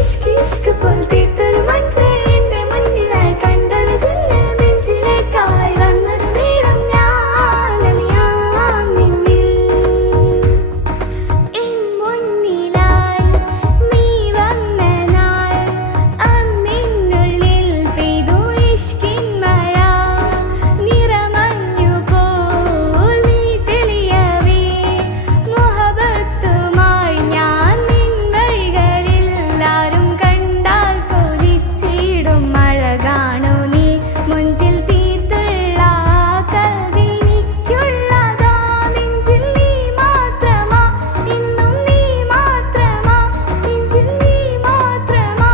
ഇഷ്ക് ഇഷ്ക് പോൽ തീർത്തൊരു മഞ്ച് എന്റെ മുന്നിലായി കണ്ടൊരു ചില്ല് നെഞ്ചിലേക്കായി വന്നൊരു നേരം ഞാൻ അലിയാം നിന്നിൽ എൻ മുന്നിലായി നീ വന്ന നാൾ അന്നിനുള്ളിൽ പെയ്തു ഇഷ്കിൻ മഴ നിറമഞ്ഞു പോൽ നീ തെളിയവേ മുഹബത്തുമായി ഞാൻ നിൻ വഴികളിൽ ആരും കണ്ടാൽ കൊതിച്ചിടും അഴകാണു നീ മുഞ്ചിൽ തീർത്തുള്ള കൽവിനിക്കുള്ളതാ നെഞ്ചിൽ നീ മാത്രമാ ഇന്നും നീ മാത്രമാ നെഞ്ചിൽ നീ മാത്രമാ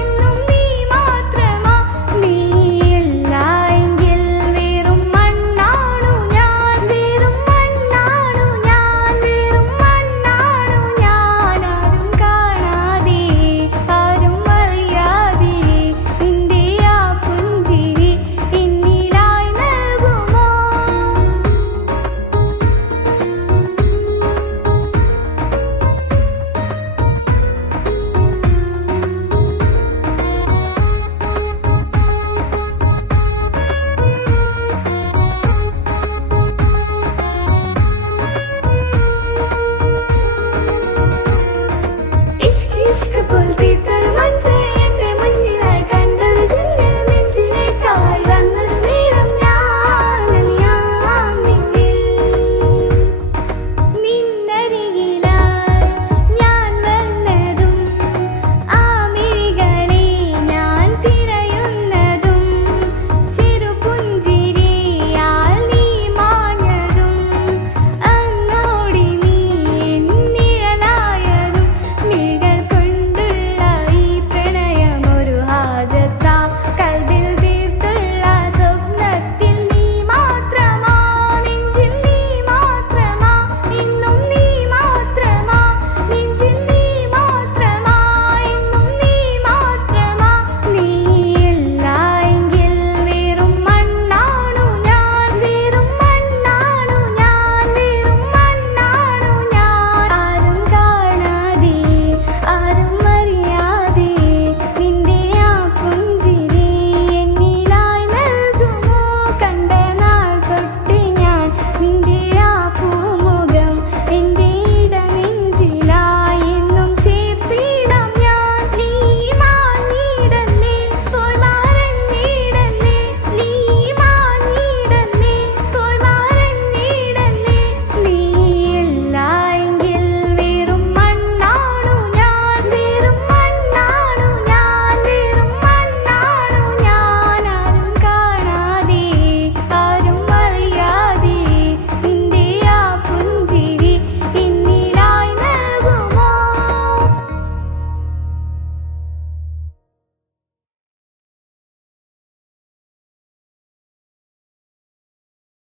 ഇന്നും നീ മാത്രമാ നീയല്ല എങ്കിൽ വെറും മണ്ണാണു ഞാൻ വെറും മണ്ണാണു ഞാൻ വെറും മണ്ണാണു ഞാൻ ആരും കാണാതെ ആരും അറിയാതെ നിന്റെ ആ പുഞ്ചിരി എന്നിലായി നൽകുമോ ഇഷ്ക് ഇഷ്ക് പോൽ തീർത്തൊരു